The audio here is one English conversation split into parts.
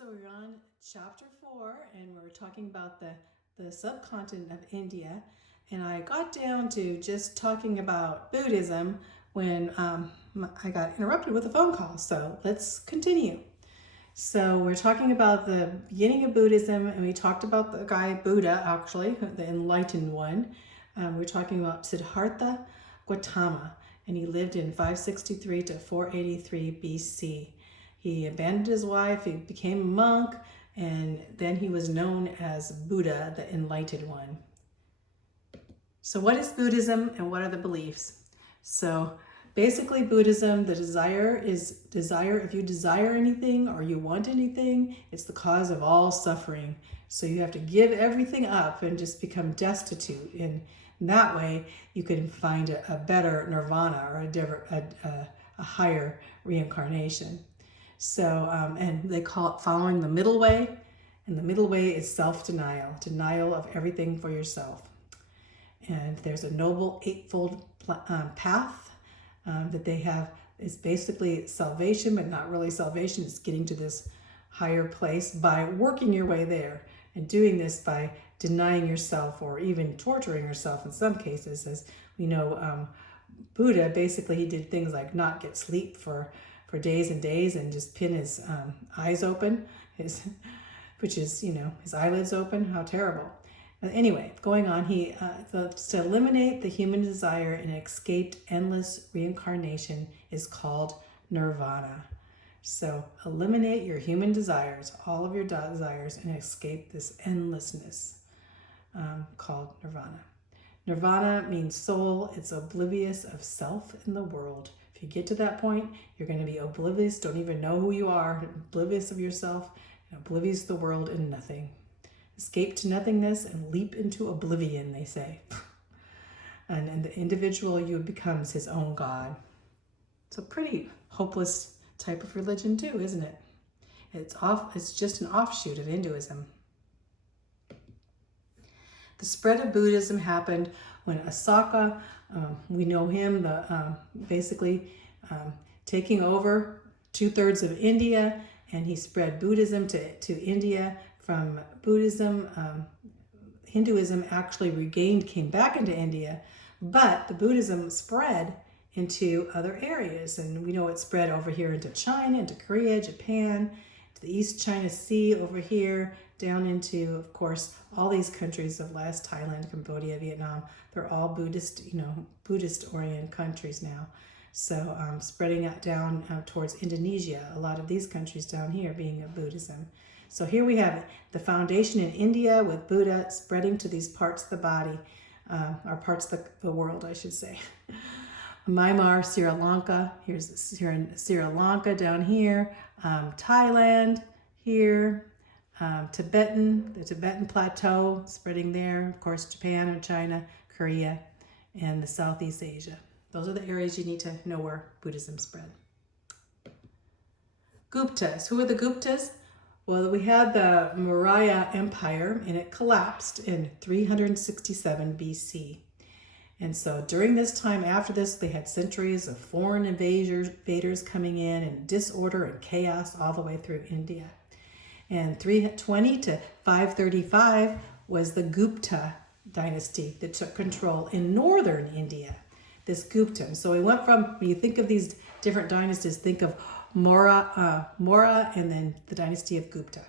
So we're on chapter 4 and we're talking about the subcontinent of India. And I got down to just talking about Buddhism when I got interrupted with a phone call. So let's continue. So we're talking about the beginning of Buddhism, and we talked about the guy Buddha, actually, the enlightened one. We're talking about Siddhartha Gautama, and he lived in 563 to 483 BC. He abandoned his wife, he became a monk, and then he was known as Buddha, the enlightened one. So what is Buddhism and what are the beliefs? So basically Buddhism, the desire is desire. If you desire anything or you want anything, it's the cause of all suffering. So you have to give everything up and just become destitute. And that way you can find a better nirvana or a higher reincarnation. So, and they call it following the middle way. And the middle way is self-denial, denial of everything for yourself. And there's a noble eightfold path that they have. Is basically salvation, but not really salvation. It's getting to this higher place by working your way there, and doing this by denying yourself or even torturing yourself in some cases. As we know, Buddha, basically he did things like not get sleep for days and days and just pin his eyes open, which is, his eyelids open. How terrible. Anyway, going on, to eliminate the human desire and escape endless reincarnation is called nirvana. So eliminate your human desires, all of your desires, and escape this endlessness called nirvana. Nirvana means soul. It's oblivious of self in the world. If you get to that point, you're going to be oblivious, don't even know who you are, oblivious of yourself, and oblivious of the world and nothing. Escape to nothingness and leap into oblivion, they say. And the individual you becomes his own God. It's a pretty hopeless type of religion too, isn't it? It's just an offshoot of Hinduism. The spread of Buddhism happened when Ashoka, we know him, basically taking over 2/3 of India, and he spread Buddhism to India. From Buddhism, Hinduism actually came back into India, but the Buddhism spread into other areas. And we know it spread over here into China, into Korea, Japan, to the East China Sea over here, down into, of course, all these countries of Laos, Thailand, Cambodia, Vietnam. They're all Buddhist, Buddhist-oriented countries now. So spreading out down towards Indonesia, a lot of these countries down here being of Buddhism. So here we have the foundation in India with Buddha spreading to these parts of the body, or parts of the world, I should say. Myanmar, Sri Lanka, here's Sri Lanka down here, Thailand here, the Tibetan Plateau spreading there, of course Japan and China, Korea, and the Southeast Asia. Those are the areas you need to know where Buddhism spread. Guptas. Who are the Guptas? Well, we had the Maurya Empire, and it collapsed in 367 BC. And so during this time, after this, they had centuries of foreign invaders coming in, and disorder and chaos all the way through India. And 320 to 535 was the Gupta dynasty that took control in northern India, this Gupta. So we went from, when you think of these different dynasties, think of Maurya, and then the dynasty of Gupta.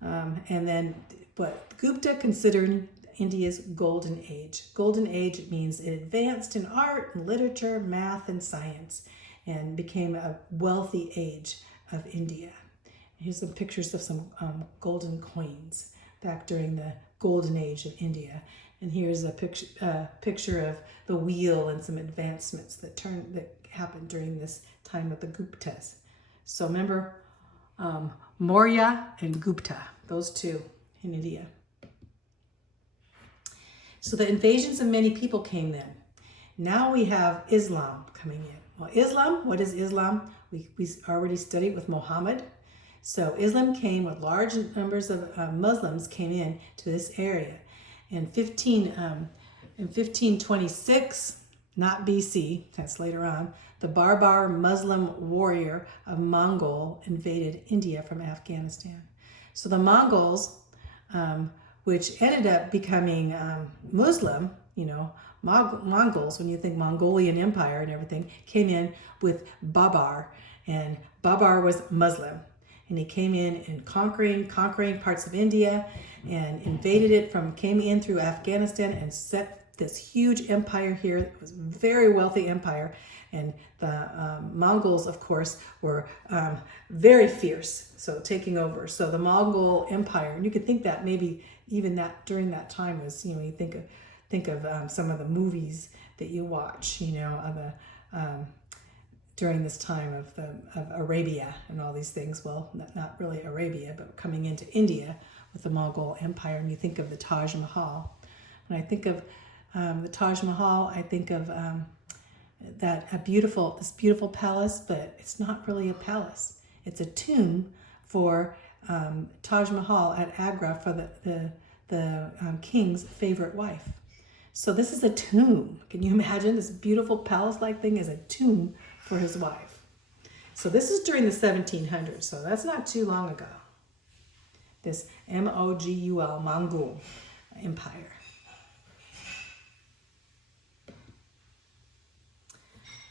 And then what Gupta considered India's golden age. Golden age means it advanced in art and literature, math and science, and became a wealthy age of India. Here's some pictures of some golden coins back during the golden age of India. And here's a picture of the wheel and some advancements that happened during this time of the Guptas. So remember, Maurya and Gupta, those two in India. So the invasions of many people came then. Now we have Islam coming in. Well, Islam, what is Islam? We already studied with Muhammad. So Islam came with large numbers of Muslims came in to this area. In 1526, not BC, that's later on, the Barbar Muslim warrior of Mongol invaded India from Afghanistan. So the Mongols, which ended up becoming Muslim, Mongols, when you think Mongolian Empire and everything, came in with Babar, and Babar was Muslim. And he came in and conquering parts of India and invaded it came in through Afghanistan and set this huge empire here. It was a very wealthy empire. And the Mongols, of course, were very fierce, so taking over. So the Mongol Empire, and you could think that maybe even that during that time was, you think of some of the movies that you watch, of the during this time of Arabia and all these things. Well, not really Arabia, but coming into India with the Mongol Empire, and you think of the Taj Mahal. When I think of the Taj Mahal, I think of this beautiful palace, but it's not really a palace. It's a tomb for Taj Mahal at Agra for the king's favorite wife. So this is a tomb. Can you imagine this beautiful palace-like thing is a tomb for his wife? So this is during the 1700s, so that's not too long ago. This Mogul, Mongol Empire.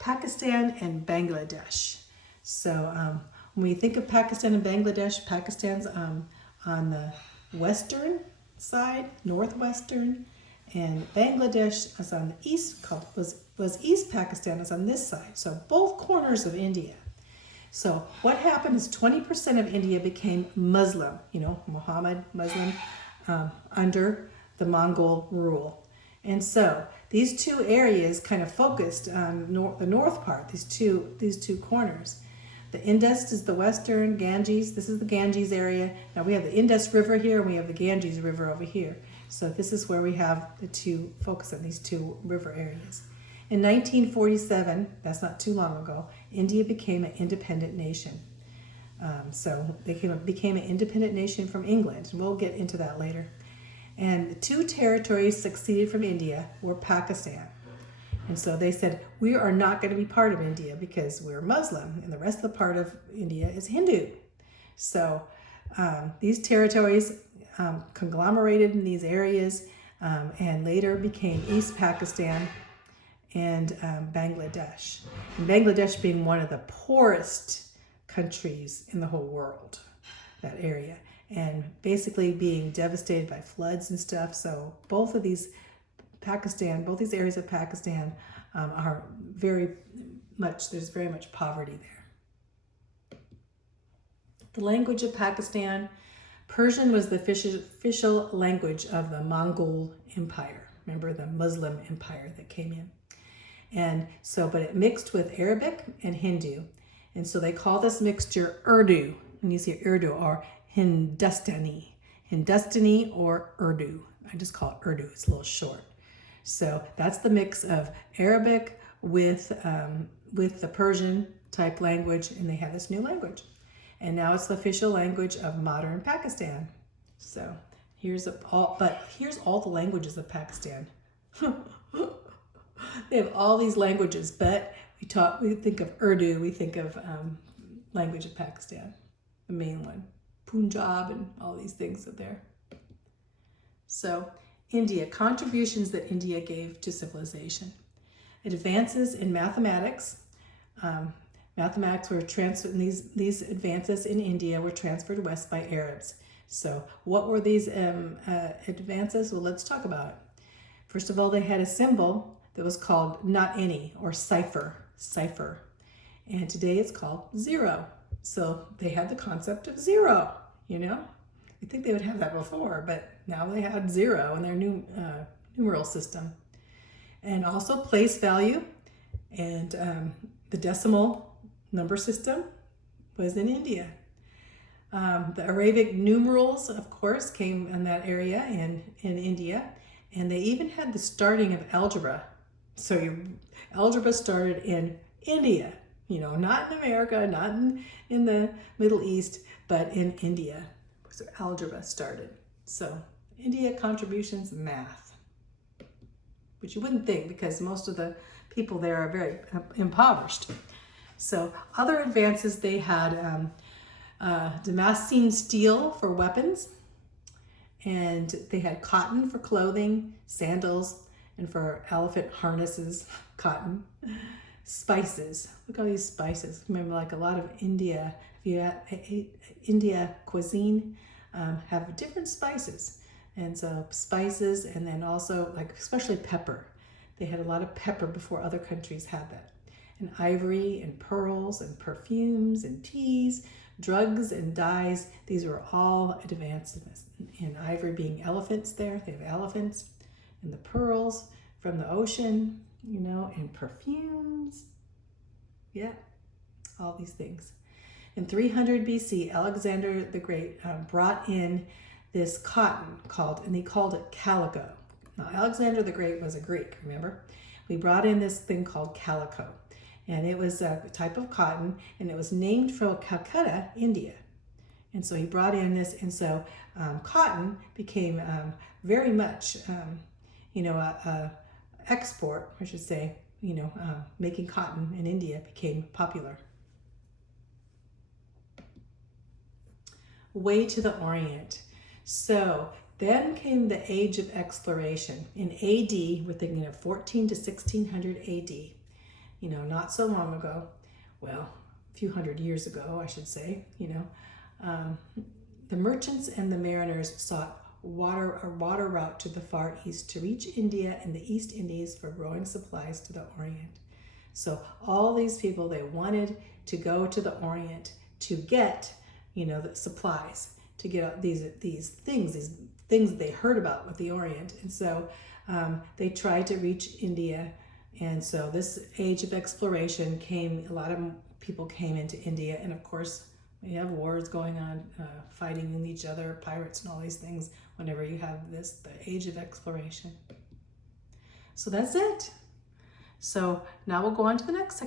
Pakistan and Bangladesh. So when we think of Pakistan and Bangladesh, Pakistan's on the western side, northwestern, and Bangladesh is on the east, was East Pakistan is on this side. So both corners of India. So what happened is 20% of India became Muslim, Muhammad, Muslim, under the Mongol rule. And so these two areas kind of focused on the north part, these two corners. The Indus is the western, Ganges, this is the Ganges area. Now we have the Indus River here, and we have the Ganges River over here. So this is where we have the two focus on these two river areas. In 1947, that's not too long ago, India became an independent nation. So they became an independent nation from England, and we'll get into that later. And the two territories succeeded from India were Pakistan. And so they said, we are not going to be part of India because we're Muslim, and the rest of the part of India is Hindu. So these territories conglomerated in these areas and later became East Pakistan and Bangladesh. And Bangladesh being one of the poorest countries in the whole world, that area, and basically being devastated by floods and stuff. So both these areas of Pakistan are there's very much poverty there. The language of Pakistan, Persian was the official language of the Mongol Empire. Remember the Muslim empire that came in. And so, but it mixed with Arabic and Hindu. And so they call this mixture Urdu. And you see Urdu or Hindustani or Urdu. I just call it Urdu, it's a little short. So that's the mix of Arabic with the Persian type language, and they have this new language. And now it's the official language of modern Pakistan. So here's all the languages of Pakistan. They have all these languages, but we think of Urdu, we think of language of Pakistan, the main one, Punjab and all these things are there. So India, contributions that India gave to civilization. Advances in mathematics. Mathematics were transferred, and these advances in India were transferred west by Arabs. So what were these advances? Well, let's talk about it. First of all, they had a symbol that was called not any, or cipher. And today it's called zero. So they had the concept of zero, You'd think they would have that before, but now they had zero in their numeral system. And also place value, and the decimal number system was in India. The Arabic numerals, of course, came in that area in India, and they even had the starting of algebra. So algebra started in India, not in America, not in the Middle East, but in India. So algebra started. So India contributions, math, which you wouldn't think, because most of the people there are very impoverished. So other advances, they had Damascene steel for weapons, and they had cotton for clothing, sandals, and for elephant harnesses, cotton. Spices. Look at all these spices. Remember, like a lot of India, if you India cuisine, have different spices. And so spices, and then also like especially pepper. They had a lot of pepper before other countries had that. And ivory and pearls and perfumes and teas, drugs and dyes. These were all advancements. In ivory being elephants there, they have elephants. And the pearls from the ocean, you know, and perfumes. Yeah, all these things. In 300 BC, Alexander the Great brought in this cotton and he called it calico. Now, Alexander the Great was a Greek, remember? We brought in this thing called calico, and it was a type of cotton, and it was named from Calcutta, India. And so he brought in this, and so cotton became very much, export, I should say, making cotton in India became popular. Way to the Orient. So then came the age of exploration in AD, within 14 to 1600 AD. Not so long ago. Well, a few hundred years ago, I should say. The merchants and the mariners sought a water route to the Far East to reach India and the East Indies for growing supplies to the Orient. So all these people, they wanted to go to the Orient to get, the supplies, to get these things they heard about with the Orient. And so they tried to reach India. And so this age of exploration a lot of people came into India. And of course, we have wars going on, fighting with each other, pirates and all these things, whenever you have the age of exploration. So that's it. So now we'll go on to the next section.